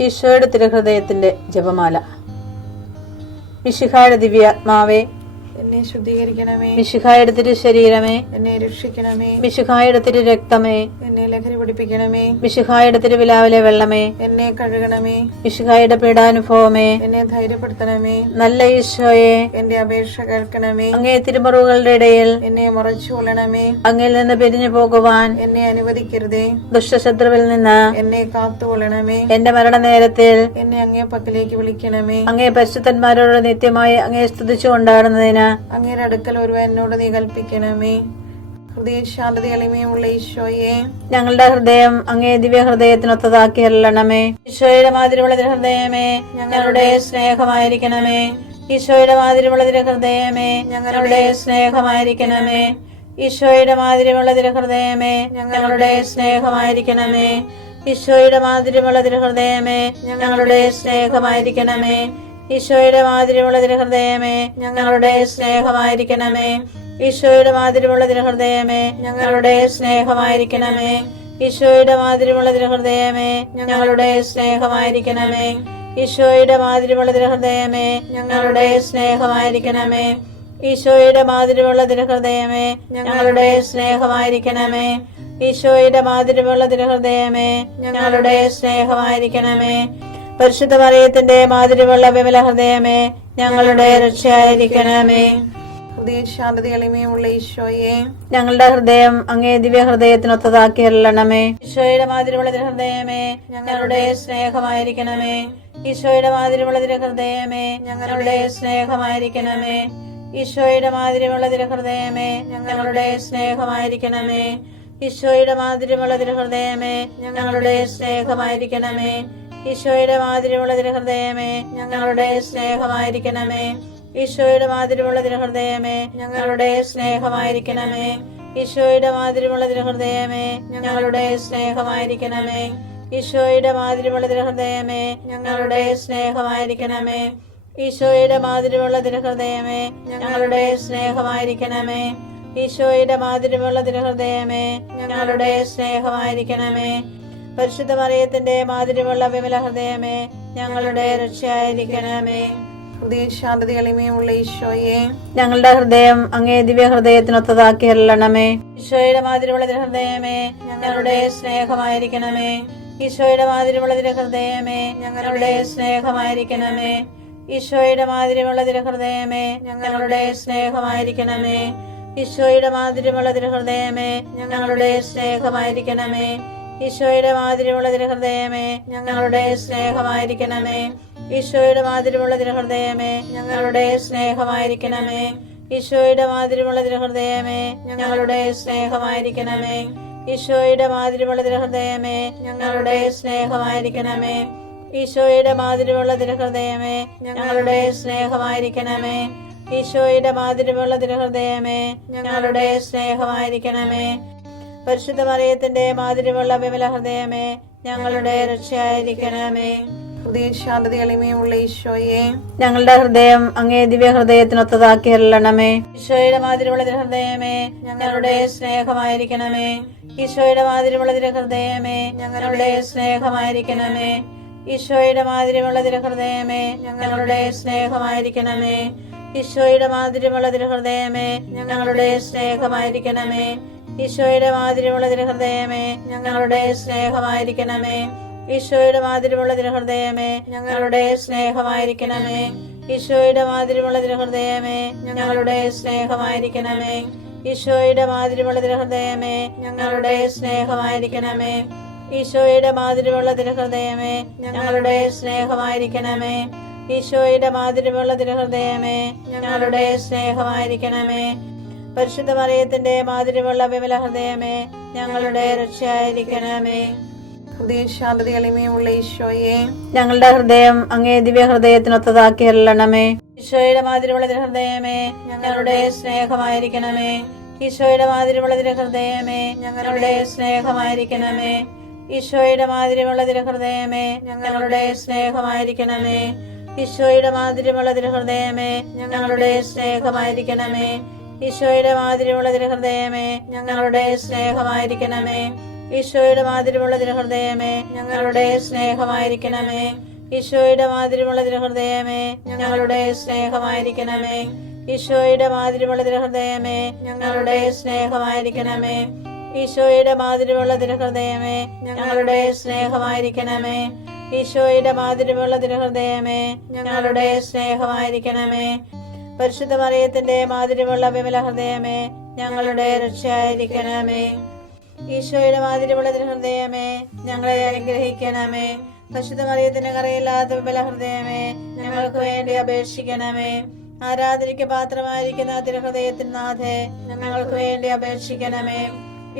ഈശോയുടെ തിരുഹൃദയത്തിന്റെ ജപമാല. മിശിഹായുടെ ദിവ്യാത്മാവേ, എന്നെ ശുദ്ധീകരിക്കണമേ. മിശിഹായുടെ തിരു ശരീരമേ, എന്നെ രക്ഷിക്കണമേ. മിശിഹായുടെ തിരു രക്തമേ, എന്നെ ലഹരി പിടിപ്പിക്കണമേ. മിശിഹായുടെ തിരുവിലാവിലെ വെള്ളമേ, എന്നെ കഴുകണമേ. മിശിഹായുടെ പീഡാനുഭവമേ, എന്നെ ധൈര്യപ്പെടുത്തണമേ. നല്ല ഈശോയെ, എന്റെ അപേക്ഷ കേൾക്കണമേ. അങ്ങേ തിരുമുറിവുകളുടെ ഇടയിൽ എന്നെ മറച്ചു കൊള്ളണമേ. അങ്ങിൽ നിന്ന് പിരിഞ്ഞു പോകുവാൻ എന്നെ അനുവദിക്കരുതേ. ദുഷ്ടശത്രുവിൽ നിന്ന് എന്നെ കാത്തുകൊള്ളണമേ. എന്റെ മരണനേരത്തിൽ എന്നെ അങ്ങേ പക്കലേക്ക് വിളിക്കണമേ. അങ്ങേ പരിശുദ്ധന്മാരോട് നിത്യമായി അങ്ങേ സ്തുതിച്ചു കൊണ്ടാടുന്നതിന് അങ്ങയുടെ അടുക്കൽ ഒരുവൻ എന്നോട് നീ കൽപ്പിക്കണമേ. ഹൃദയശാന്തത എളിമയുള്ള ഈശോയെ, ഞങ്ങളുടെ ഹൃദയം അങ്ങേ ദിവ്യ ഹൃദയത്തിനൊത്തതാക്കി അരുളണമേ. ഈശോയുടെ മാതിരിയുള്ള ഹൃദയമേ, ഞങ്ങളുടെ സ്നേഹമായിരിക്കണമേ. ഈശോയുടെ മാതിരിയുള്ള ഹൃദയമേ, ഞങ്ങളുടെ സ്നേഹമായിരിക്കണമേ. ഈശോയുടെ മാതിരിയുള്ള ഹൃദയമേ, ഞങ്ങളുടെ സ്നേഹമായിരിക്കണമേ. ഈശോയുടെ മാതിരിയുള്ള ഹൃദയമേ, ഞങ്ങളുടെ സ്നേഹമായിരിക്കണമേ. ഈശോയുടെ മാതിരിയുള്ള ഹൃദയമേ, ഞങ്ങളുടെ സ്നേഹമായിരിക്കണമേ. ഈശോയുടെ മാതിരിയുള്ള ഹൃദയമേ, ഞങ്ങളുടെ സ്നേഹമായിരിക്കണമേ. ഈശോയുടെ മാതിരിയുള്ള ഹൃദയമേ, ഞങ്ങളുടെ സ്നേഹമായിരിക്കണമേ. ഈശോയുടെ മാതിരിയുള്ള ഹൃദയമേ, ഞങ്ങളുടെ സ്നേഹമായിരിക്കണമേ. ഈശോയുടെ മാതിരിയുള്ള ഹൃദയമേ, ഞങ്ങളുടെ സ്നേഹമായിരിക്കണമേ. ഈശോയുടെ മാതിരിയുള്ള ഹൃദയമേ, ഞങ്ങളുടെ സ്നേഹമായിരിക്കണമേ. പരിശുദ്ധ മറിയത്തിന്റെ മാതിരിയുള്ള വിമല ഹൃദയമേ, ഞങ്ങളുടെ രക്ഷയായിരിക്കണമേ. ഹൃദയശാന്തത എളിമയുള്ള ഈശോയെ, ഞങ്ങളുടെ ഹൃദയം അങ്ങേ ദിവ്യ ഹൃദയത്തിനൊത്തതാക്കി അരുളണമേ. ഈശോയുടെ മാതിരിയുള്ള ഹൃദയമേ, ഞങ്ങളുടെ സ്നേഹമായിരിക്കണമേ. ഈശോയുടെ മാതിരിയുള്ള ഹൃദയമേ, ഞങ്ങളുടെ സ്നേഹമായിരിക്കണമേ. ഈശോയുടെ മാതിരിയുള്ള ഹൃദയമേ, ഞങ്ങളുടെ സ്നേഹമായിരിക്കണമേ. ഈശോയുടെ മാതിരിയുള്ള ഹൃദയമേ, ഞങ്ങളുടെ സ്നേഹമായിരിക്കണമേ. ഈശോയുടെ മാതിരിയുള്ള ഹൃദയമേ, ഞങ്ങളുടെ സ്നേഹമായിരിക്കണമേ. ഈശോയുടെ മാതിരിയുള്ള ഹൃദയമേ, ഞങ്ങളുടെ സ്നേഹമായിരിക്കണമേ. ഈശോയുടെ മാതിരിയുള്ള ഹൃദയമേ, ഞങ്ങളുടെ സ്നേഹമായിരിക്കണമേ. ഈശോയുടെ മാതിരിയുള്ള ഹൃദയമേ, ഞങ്ങളുടെ സ്നേഹമായിരിക്കണമേ. ഈശോയുടെ മാതിരിയുള്ള ഹൃദയമേ, ഞങ്ങളുടെ സ്നേഹമായിരിക്കണമേ. ഈശോയുടെ മാതിരിയുള്ള ഹൃദയമേ, ഞങ്ങളുടെ സ്നേഹമായിരിക്കണമേ. പരിശുദ്ധ മറിയത്തിന്റെ മാതിരിയുള്ള വിമല ഹൃദയമേ, ഞങ്ങളുടെ രക്ഷയായിരിക്കണമേ. ഹൃദയശാന്തത എളിമയുള്ള ഈശോയെ, ഞങ്ങളുടെ ഹൃദയം അങ്ങേ ദിവ്യ ഹൃദയത്തിനൊത്തതാക്കി അരുളണമേ. ഈശോയുടെ മാതിരിയുള്ള ഹൃദയമേ, ഞങ്ങളുടെ സ്നേഹമായിരിക്കണമേ. ഈശോയുടെ മാതിരിയുള്ള ഹൃദയമേ, ഞങ്ങളുടെ സ്നേഹമായിരിക്കണമേ. ഈശോയുടെ മാതിരിയുള്ള ഹൃദയമേ, ഞങ്ങളുടെ സ്നേഹമായിരിക്കണമേ. ഈശോയുടെ മാതിരിയുള്ള ഹൃദയമേ, ഞങ്ങളുടെ സ്നേഹമായിരിക്കണമേ. ഈശോയുടെ മാതിരിയുള്ള ഹൃദയമേ, ഞങ്ങളുടെ സ്നേഹമായിരിക്കണമേ. ഈശോയുടെ മാതിരിയുള്ള ഹൃദയമേ, ഞങ്ങളുടെ സ്നേഹമായിരിക്കണമേ. ഈശോയുടെ മാതിരിയുള്ള ഹൃദയമേ, ഞങ്ങളുടെ സ്നേഹമായിരിക്കണമേ. ഈശോയുടെ മാതിരിയുള്ള ഹൃദയമേ, ഞങ്ങളുടെ സ്നേഹമായിരിക്കണമേ. ഈശോയുടെ മാതിരിയുള്ള ഹൃദയമേ, ഞങ്ങളുടെ സ്നേഹമായിരിക്കണമേ. ഈശോയുടെ മാതിരിയുള്ള ഹൃദയമേ, ഞങ്ങളുടെ സ്നേഹമായിരിക്കണമേ. പരിശുദ്ധ മറിയത്തിന്റെ മാതിരിയുള്ള വിമല ഹൃദയമേ, ഞങ്ങളുടെ രക്ഷയായിരിക്കണമേ. ഹൃദയശാന്തത എളിമയുള്ള ഈശോയെ, ഞങ്ങളുടെ ഹൃദയം അങ്ങേ ദിവ്യ ഹൃദയത്തിനൊത്തതാക്കി അരുളണമേ. ഈശോയുടെ മാതിരിയുള്ള ഹൃദയമേ, ഞങ്ങളുടെ സ്നേഹമായിരിക്കണമേ. ഈശോയുടെ മാതിരിയുള്ള ഹൃദയമേ, ഞങ്ങളുടെ സ്നേഹമായിരിക്കണമേ. ഈശോയുടെ മാതിരിയുള്ള ഹൃദയമേ, ഞങ്ങളുടെ സ്നേഹമായിരിക്കണമേ. ഈശോയുടെ മാതിരിയുള്ള ഹൃദയമേ, ഞങ്ങളുടെ സ്നേഹമായിരിക്കണമേ. ഈശോയുടെ മാതിരിയുള്ള ഹൃദയമേ, ഞങ്ങളുടെ സ്നേഹമായിരിക്കണമേ. ഈശോയുടെ മാതിരിയുള്ള ഹൃദയമേ, ഞങ്ങളുടെ സ്നേഹമായിരിക്കണമേ. ഈശോയുടെ മാതിരിയുള്ള ഹൃദയമേ, ഞങ്ങളുടെ സ്നേഹമായിരിക്കണമേ. ഈശോയുടെ മാതിരിയുള്ള ഹൃദയമേ, ഞങ്ങളുടെ സ്നേഹമായിരിക്കണമേ. ഈശോയുടെ മാതിരിയുള്ള ഹൃദയമേ, ഞങ്ങളുടെ സ്നേഹമായിരിക്കണമേ. ഈശോയുടെ മാതിരിയുള്ള ഹൃദയമേ, ഞങ്ങളുടെ സ്നേഹമായിരിക്കണമേ. പരിശുദ്ധ മറിയത്തിന്റെ മാതിരിയുള്ള വിമല ഹൃദയമേ, ഞങ്ങളുടെ രക്ഷയായിരിക്കണമേ. ഹൃദയശാന്തത എളിമയുള്ള ഈശോയെ, ഞങ്ങളുടെ ഹൃദയം അങ്ങേ ദിവ്യ ഹൃദയത്തിനൊത്തതാക്കി അരുളണമേ. ഈശോയുടെ മാതിരിയുള്ള ഹൃദയമേ, ഞങ്ങളുടെ സ്നേഹമായിരിക്കണമേ. ഈശോയുടെ മാതിരിയുള്ള ഹൃദയമേ, ഞങ്ങളുടെ സ്നേഹമായിരിക്കണമേ. ഈശോയുടെ മാതിരിയുള്ള ഹൃദയമേ, ഞങ്ങളുടെ സ്നേഹമായിരിക്കണമേ. ഈശോയുടെ മാതിരിയുള്ള ഹൃദയമേ, ഞങ്ങളുടെ സ്നേഹമായിരിക്കണമേ. ഈശോയുടെ മാതിരിയുള്ള ഹൃദയമേ, ഞങ്ങളുടെ സ്നേഹമായിരിക്കണമേ. ഈശോയുടെ മാതിരിയുള്ള തിരുഹൃദയമേ ഞങ്ങളുടെ സ്നേഹമായിരിക്കണമേ. ഈശോയുടെ മാതിരിയുള്ള തിരുഹൃദയമേ ഞങ്ങളുടെ സ്നേഹമായിരിക്കണമേ. ഈശോയുടെ മാതിരിയുള്ള തിരുഹൃദയമേ ഞങ്ങളുടെ സ്നേഹമായിരിക്കണമേ. ഈശോയുടെ മാതിരിയുള്ള തിരുഹൃദയമേ ഞങ്ങളുടെ സ്നേഹമായിരിക്കണമേ. ഈശോയുടെ മാതിരിയുള്ള തിരുഹൃദയമേ ഞങ്ങളുടെ സ്നേഹമായിരിക്കണമേ. പരിശുദ്ധ മറിയത്തിന്റെ മാതിരിയുള്ള വിമല ഹൃദയമേ ഞങ്ങളുടെ രക്ഷയായിരിക്കണമേ. ഈശോയുടെ മാതിരിയുള്ള തിരുഹൃദയമേ ഞങ്ങളെ അനുഗ്രഹിക്കണമേ. പരിശുദ്ധ മറിയത്തിന്റെ കറയില്ലാത്ത വിമല ഹൃദയമേ ഞങ്ങൾക്ക് വേണ്ടി അപേക്ഷിക്കണമേ. ആരാധനയ്ക്ക് പാത്രമായിരിക്കുന്ന തിരുഹൃദയത്തിന് നാഥേ ഞങ്ങൾക്ക് വേണ്ടി അപേക്ഷിക്കണമേ.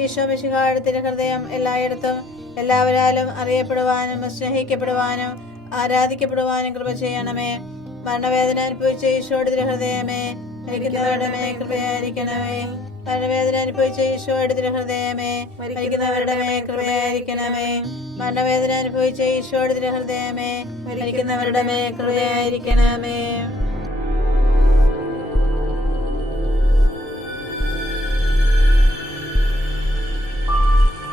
ഈശോ മിശിഹായുടെ തിരുഹൃദയം എല്ലായിടത്തും എല്ലാവരാലും അറിയപ്പെടുവാനും സ്നേഹിക്കപ്പെടുവാനും ആരാധിക്കപ്പെടുവാനും കൃപ ചെയ്യണമേ. മരണവേദന അനുഭവിച്ച ഈശോയുടെ തിരുഹൃദയമേ മരിക്കുന്നവരുടെ മേൽ കൃപയായിരിക്കണമേ. മരണവേദന അനുഭവിച്ച ഈശോയുടെ തിരുഹൃദയമേ മരിക്കുന്നവരുടെ മേൽ കൃപയായിരിക്കണമേ. മരണവേദന അനുഭവിച്ച ഈശോയുടെ തിരുഹൃദയമേ മരിക്കുന്നവരുടെ മേൽ കൃപയായിരിക്കണമേ.